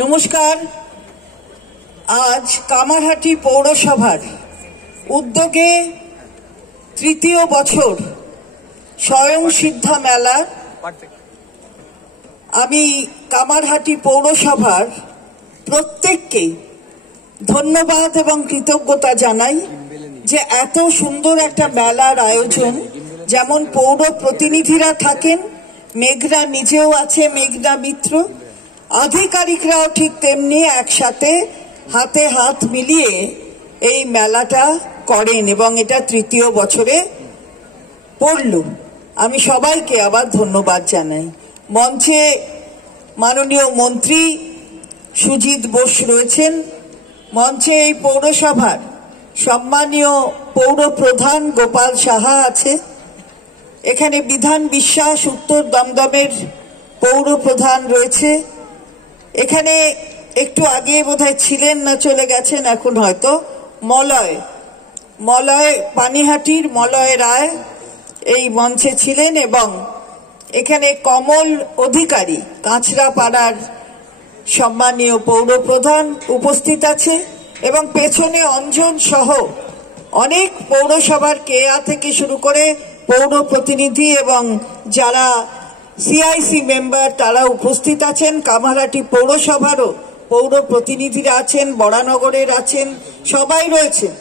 নমস্কার। আজ কামারহাটি পৌরসভার উদ্যোগে তৃতীয় বছর স্বয়ং সিদ্ধা মেলা আমি কামারহাটি পৌরসভার প্রত্যেককে ধন্যবাদ এবং কৃতজ্ঞতা জানাই যে এত সুন্দর একটা মেলার আয়োজন। যেমন পৌর প্রতিনিধিরা থাকেন, মেঘনা নিজেও আছে, মেঘনা মিত্র, আধিকারিকরাও ঠিক তেমনি একসাথে হাতে হাত মিলিয়ে এই মেলাটা করেন এবং এটা তৃতীয় বছরে পড়ল। আমি সবাইকে আবার ধন্যবাদ জানাই। মঞ্চে মাননীয় মন্ত্রী সুজিত বোস রয়েছেন, মঞ্চে এই পৌরসভার সম্মানীয় পৌর প্রধান গোপাল সাহা আছে, এখানে বিধান বিশ্বাস উত্তর দমদমের পৌর প্রধান রয়েছে, এখানে একটু আগে বোধহয় ছিলেন না চলে গেছেন, এখন হয়তো মলয় পানিহাটির মলয় রায় এই মঞ্চে ছিলেন, এবং এখানে কমল অধিকারী কাঁচরাপাড়ার সম্মানীয় পৌর প্রধান উপস্থিত আছে, এবং পেছনে অঞ্জন সহ অনেক পৌরসভার কেয়া থেকে শুরু করে পৌর প্রতিনিধি এবং যারা সিআইসি মেম্বার তারা উপস্থিত আছেন। কামারহাটি পৌরসভারও পৌর প্রতিনিধিরা আছেন, বরানগরের আছেন, সবাই রয়েছেন,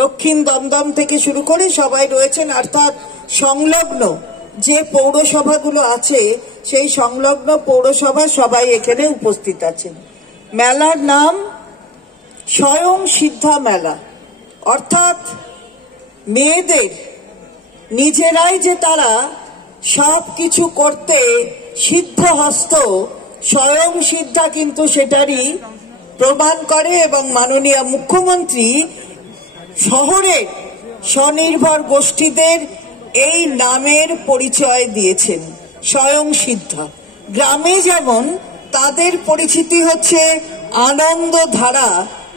দক্ষিণ দমদম থেকে শুরু করে সবাই রয়েছেন। অর্থাৎ সংলগ্ন যে পৌরসভাগুলো আছে সেই সংলগ্ন পৌরসভা সবাই এখানে উপস্থিত আছেন। মেলার নাম স্বয়ং সিদ্ধা মেলা, অর্থাৎ মেয়েদের নিজেরাই যে তারা সব কিছু করতে সিদ্ধহস্ত, স্বয়ং সিদ্ধা কিন্তু সেটারই প্রমাণ করে। এবং মাননীয় মুখ্যমন্ত্রী শহরের স্বনির্ভর গোষ্ঠীদের এই নামের পরিচয় দিয়েছেন, স্বয়ং সিদ্ধা। গ্রামে যেমন তাদের পরিচিতি হচ্ছে আনন্দধারা,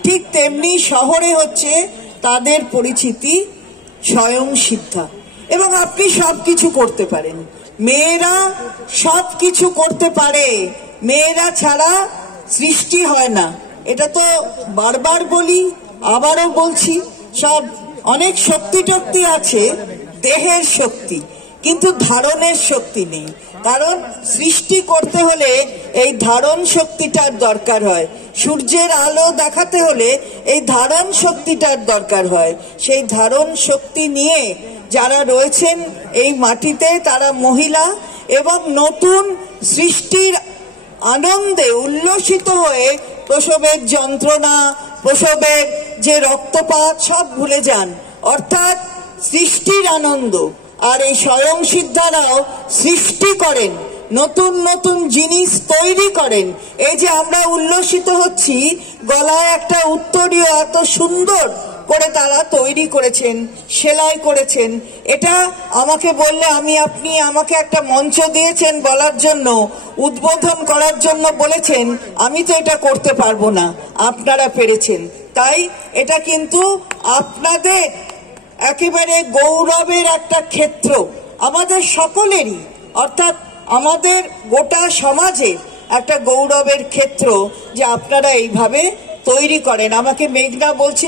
ঠিক তেমনি শহরে হচ্ছে তাদের পরিচিতি স্বয়ং সিদ্ধা। এবং আপনি সবকিছু করতে পারেন, মেয়েরা সবকিছু করতে পারে, মেয়েরা ছাড়া সৃষ্টি হয় না। এটা তো বারবার বলি, আবারও বলছি, সব অনেক শক্তি টক্তি আছে, দেহের শক্তি, কিন্তু ধারণের শক্তি নেই। কারণ সৃষ্টি করতে হলে এই ধারণ শক্তিটার দরকার হয়, সূর্যের আলো দেখাতে হলে এই ধারণ শক্তিটার দরকার হয়। সেই ধারণ শক্তি নিয়ে যারা রয়েছেন এই মাটিতে তারা মহিলা, এবং নতুন সৃষ্টির আনন্দে উল্লসিত হয়ে প্রসবের যন্ত্রণা, প্রসবের যে রক্তপাত সব ভুলে যান, অর্থাৎ সৃষ্টির আনন্দ। আর এই স্বয়ং সিদ্ধারাও সৃষ্টি করেন, নতুন নতুন জিনিস তৈরি করেন। এই যে আমরা উল্লসিত হচ্ছি, গলায় একটা উত্তরীয় এত সুন্দর করে তারা তৈরি করেছেন, সেলাই করেছেন। এটা আমাকে বললে আপনি আমাকে একটা মঞ্চ দিয়েছেন বলার জন্য, উদ্বোধন করার জন্য বলেছেন, আমি তো এটা করতে পারবো না, আপনারা পেরেছেন। তাই এটা কিন্তু আপনাদের একেবারে গৌরবের একটা ক্ষেত্র, আমাদের সকলেরই, অর্থাৎ আমাদের গোটা সমাজে একটা গৌরবের ক্ষেত্র যে আপনারা এইভাবে তৈরি করেন। আমাকে মেঘনা বলছে